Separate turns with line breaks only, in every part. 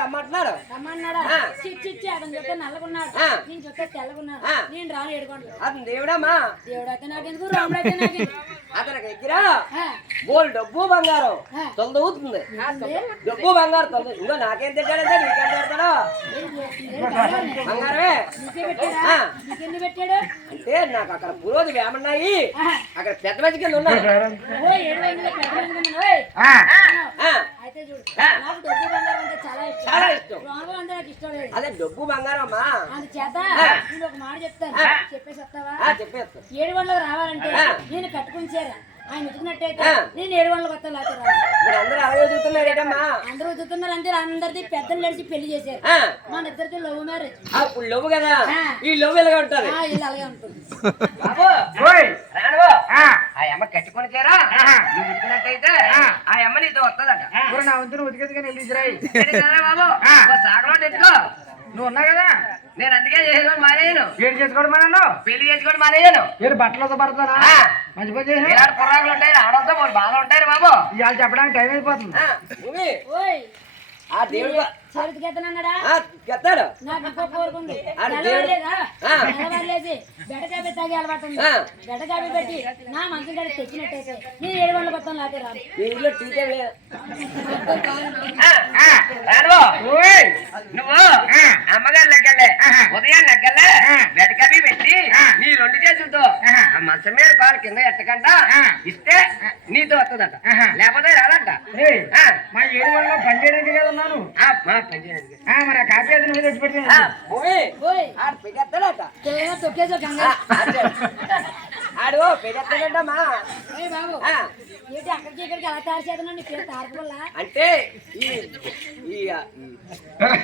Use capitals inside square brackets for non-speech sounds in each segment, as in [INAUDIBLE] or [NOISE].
రమ్మన్నాడా. నేను రాను ఏడుకోండి
అతను దేవుడమ్మా.
దేవుడు అయితే నాకెందుకు? రాముడు అయితే నాకెందుకు?
అతనికి దగ్గర బోల్ డబ్బు బంగారం. తొలదవుతుంది? డబ్బు బంగారం తొలదు. ఇంకో నాకేం తిట్టాడంటే నీకేం తిడతాడు? బంగారమే.
నీకే
అంటే నాకు అక్కడ పురోధి వేమన్నాయి. అక్కడ పెద్ద మంచి కింద ఉన్నాడు.
చాలా ఇష్టం.
అదే డబ్బు బంగారం అమ్మా
అందుచేత
ఆ.
నేను ఒక మాట చెప్తాను.
ఆ.
చెప్పేసి వస్తావా?
ఆ, చెప్పేస్తా.
ఏడు వందలకు రావాలంటే. నేను కట్టుకుని చేర. ఆయన ఉతికినట్టయితే
ఆ.
నేను ఏడు వందలకు వస్తాను లేకపోతే
అందరూ అలాగే ఏంటమ్మా?
అందరూ ఉతుకుతున్నారు అంతే అందరిది పెద్దలు నడిచి పెళ్ళి చేశారు.
ఆ,
మన ఇద్దరిది లవ్ మ్యారేజ్.
అప్పుడు లవ్వు కదా. ఈ లవ్వు ఇలాగే ఉంటది?
ఆ, ఇల్లు అలాగే ఉంటుంది.
బాబు.
ఓయ్.
రానువో.
ఆ,
అమ్మ కట్టుకొని చేరా. నువ్వు ఉతికినట్టయితే
ఆ.
అమ్మ నీతో వస్తుందట
నా వంతును
కదా బాబు? సాగలో
నువ్వు ఉన్నావు కదా?
నేను అందుకే చేసేవాడు మానేయను.
ఏడు చేసుకోవడం నన్ను?
పెళ్ళి చేసుకోవడం మానేయను.
ఏడు బట్టలతో పడతానా. మంచి పని
ఇలాంటి కుర్రాకులు ఉంటాయి. వాళ్ళు బాగా ఉంటారు బాబు.
ఇవాళ చెప్పడానికి టైం అయిపోతుంది.
ఆ, దేవుడు
చేతికెత్తనన్నాడా
ఆ, చెప్తాడు
నాకు ఇంకో కోరుకుంది. తెల్లవారులేసి బెడకాబి తాగి అలవాటు. బెడకాబి పెట్టి నా మంచి గడి తెచ్చినట్టయితే నేను ఏడు వందల కొత్త లేకపోతే రాదు
ఊళ్ళో టీచర్ లేదు నువ్వు. అమ్మగారు లెక్కలే. ఉదయం లెక్కలే
ఆ.
వెతకవి పెట్టి
ఆ.
నీ రెండు చేతులతో
ఆహా.
ఆ మంచం మీద కాలు కింద ఎట్టకంట. ఇస్తే నీతో వస్తుందట. లేకపోతే రాదంట.
ఏయ్,
ఆ.
మా ఏడు వాళ్ళలో పని చేయడానికి కదా ఉన్నాను మరి ఆ కాపీ అది నువ్వు తెచ్చి
ఆడు
ఏంటి అక్కడికి ఇక్కడికి ఎలా తయారు చేద్దాం పేరు
అంటే ఈ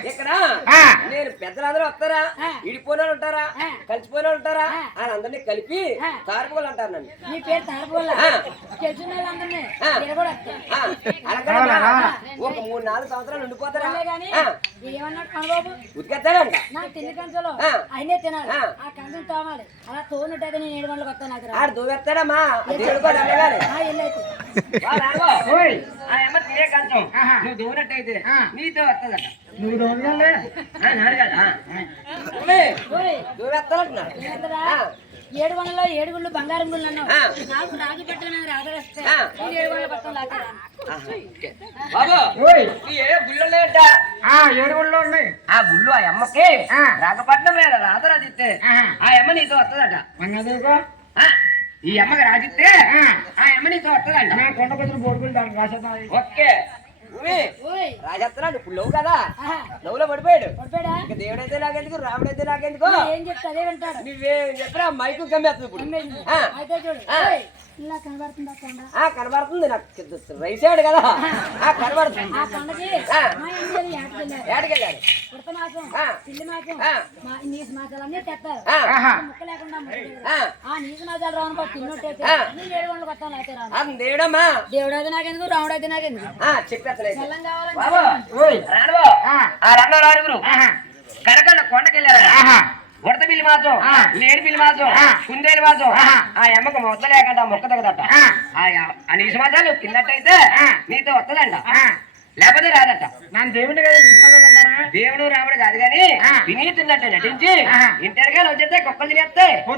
ఇక్కడ
ఆ.
నేను పెద్దలందరూ వస్తారా. ఇడిపోయిన ఉంటారా. కలిసిపోయిన వాళ్ళు ఉంటారా
ఆ.
వాళ్ళందరినీ కలిపి. తారపుగోలు అంటారు నన్ను
నీ పేరు తారపు వల్ల
ఆ.
తెలిసిన వాళ్ళందరినీ?
ఒక మూడు నాలుగు సంవత్సరాలు ఉండిపోతారా
ఏమన్నాడు కనబాబు
ఉతికేస్తాడంట
నా తిండి కంచంలో. అయినే తినాలి
ఆ.
కంచం తోమాలి అలా తోనుంటే నేను ఏడు వందలకు వస్తాను నాకు.
ఆడు. నువ్వు. నీతో వస్తుందట
నువ్వు.
ఏడు వందలు ఏడు గుళ్ళు బంగారం గుళ్ళు
ఆ.
నాకు రాగి రాగలిస్తే ఏడు వందల లాగా
గుళ్ళు లేట
ఆ గుళ్ళు
అమ్మకి. అమ్మ నీతో వస్తుందట ఈ అమ్మకి రాజిస్తే
ఆ.
అమ్మ నీతో వస్తుందంట.
నా కొండ కొద్దిన బోర్డుకుని దానికి రాసేద్దాం
ఓకే. రాజేస్తున్నాడు ఇప్పుడు లవ్ కదా?
ఆహా.
లవ్లో పడిపోయాడు. ఇక దేవుడైతే నాకెందుకు రాముడైతే నాకెందుకు? నువ్వేం చెప్పరా మైకు కమ్మేస్తుంది ఇప్పుడు.
ఇలా కనబడుతుందా కొండ.
ఆ కనబడుతుంది నాకు రైసాడు కదా. ఆ. కనబడుతుంది.
ఆ కొండకి
ఆ.
మా ఇంటి ఏటకెళ్ళారు
ఏడకెళ్ళాడు
ఉడత మాసం
ఆ.
పిల్లి మాసం
ఆ.
మా నీసు మాసాలు అన్నీ తెస్తారు.
ఆ.
ఆహా.
ముక్క లేకుండా ముక్క లేదు.
ఆ.
ఆ నీసు మాసాలు రాను బట్టి తిన్నట్టయితే
ఆ.
నేను ఏడు వందలు కొత్తాను అయితే రాను.
ఆ దేవుడమ్మా
దేవుడు అయితే నాకెందుకు రాముడు అయితే నాకెందుకు?
ఆ చెప్పేస్తలేదు.
బెల్లం కావాలంటే
బాబు
ఓయ్
రాను
ఆ.
ఆ రెండు ఆరుగురు
ఆహా.
కనకన్న కొండకెళ్ళారు ఉడత పిల్లి మాసం
ఆ.
లేడి పిల్లి మాసం
ఆ.
కుందేలు మాసం. ఆ ఎమ్మకు మొత్తం లేకుండా మొక్క తగ్గదట
ఆ.
నీసు మాసాలు తిన్నట్టయితే. నీతో వస్తుందంట. లేకపోతే రాదట
నన్ను దేవుని
దేవుడు రాముడు కాదు కానీ
ఆ.
తిని తిన్నట్టు నటించి. ఇంటర్గా వచ్చేస్తే కుక్కలు తినేస్తాయి
ఓ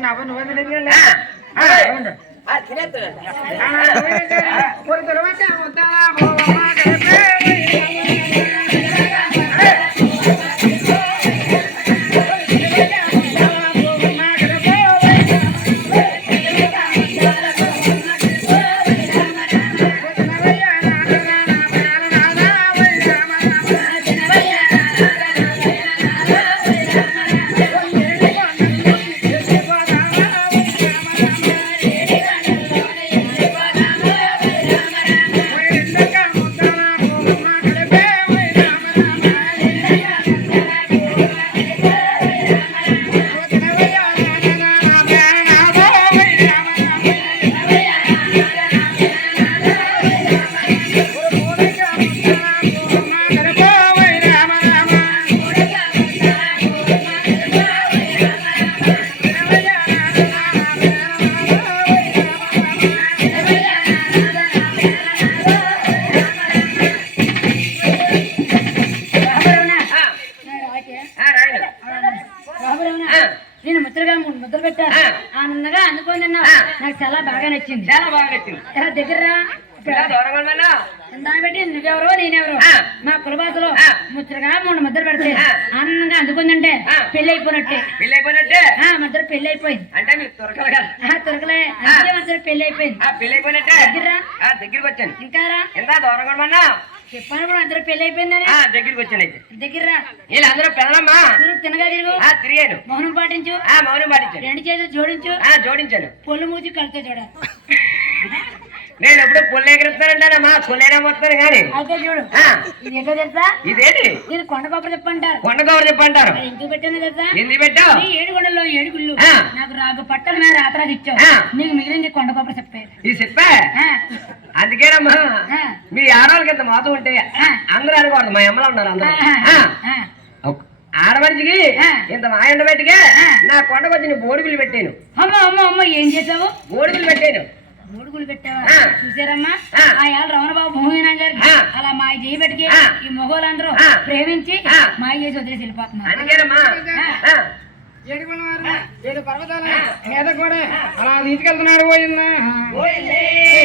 ముద్దలు పెట్టారు
ఆ.
నిన్నగా అందుకొని
నాకు చాలా బాగా నచ్చింది.
చాలా బాగా నచ్చింది.
ఎలా దగ్గర నువ్వెవరో నేనెవరో. మా
కులబాసలో
ముచ్చరగా మూడు ముద్దలు పెడితే ఆనందంగా అందుకుందంటే పెళ్ళి అయిపోయినట్టే.
పెళ్ళి అయిపోయినట్టే
మద్దరు పెళ్ళి అయిపోయింది.
అంటే
తురకలే మద్దరు పెళ్ళి అయిపోయింది.
పెళ్ళి అయిపోయినట్టే?
దగ్గర
దగ్గరికి వచ్చాను.
ఇంకా రా.
ఎంత
చెప్పాను కూడా అందరూ పెళ్ళి అయిపోయిందని?
ఆ దగ్గరికి వచ్చాను అయితే.
దగ్గర రా.
వీళ్ళందరూ పెదలమ్మా.
తిరుగు తినగా తిరుగు.
ఆ తిరిగాను.
మౌనం పాటించు.
ఆ మౌనం పాటించాను.
రెండు చేతులు జోడించు.
ఆ జోడించాను.
పొల్లు మూసి కలుతో చూడాలి [LAUGHS]
నేను ఎప్పుడు పుల్ల ఎగిరిస్తానంటానమ్మా పుల్లేనే మొత్తాను కానీ.
అయితే చూడు. ఇది ఏంటో తెలుసా?
ఇదేంటి?
కొండ కొబ్బరి చెప్పంటారు
కొండ కవర్ చెప్పంటారు
ఎందుకు పెట్టాను తెలుసా?
ఎందుకు పెట్టావు?
ఈ ఏడుగొండలో ఏడుగుళ్ళు.
ఆ.
నాకు రాగు పట్టల మీద రాత్రాది ఇచ్చావు. నీకు మిగిలింది కొండ కొబ్బరి చెప్పే
ఇది చెప్పే అందుకేనమ్మా మీ ఆడవాళ్ళకి ఇంత మోసం ఉంటే. అందరూ అనుకోవద్దు మా అమ్మలో ఉన్నారు అందరూ. ఆడమనిషికి. ఇంత మాయండ పెట్టిగా
ఆ.
నా కొండకు వచ్చి నీ బోడుగులు పెట్టాను.
అమ్మ అమ్మ అమ్మ ఏం చేసావు?
బోడుగులు పెట్టాను.
మూడుగులు పెట్టావా. చూసారమ్మా
ఆ.
ఏళ్ళ రమణబాబు గారికి
ఆ.
అలా మాయ చేయి పెట్టి
ఆ.
ఈ మొగోళ్ళందరూ. ప్రేమించి. మాయ చేసి వదిలేసి వెళ్ళిపోతున్నారు
ఏడు పర్వతాలు మీద కూడా అలా తీసుకెళ్తున్నాడు పోయిందా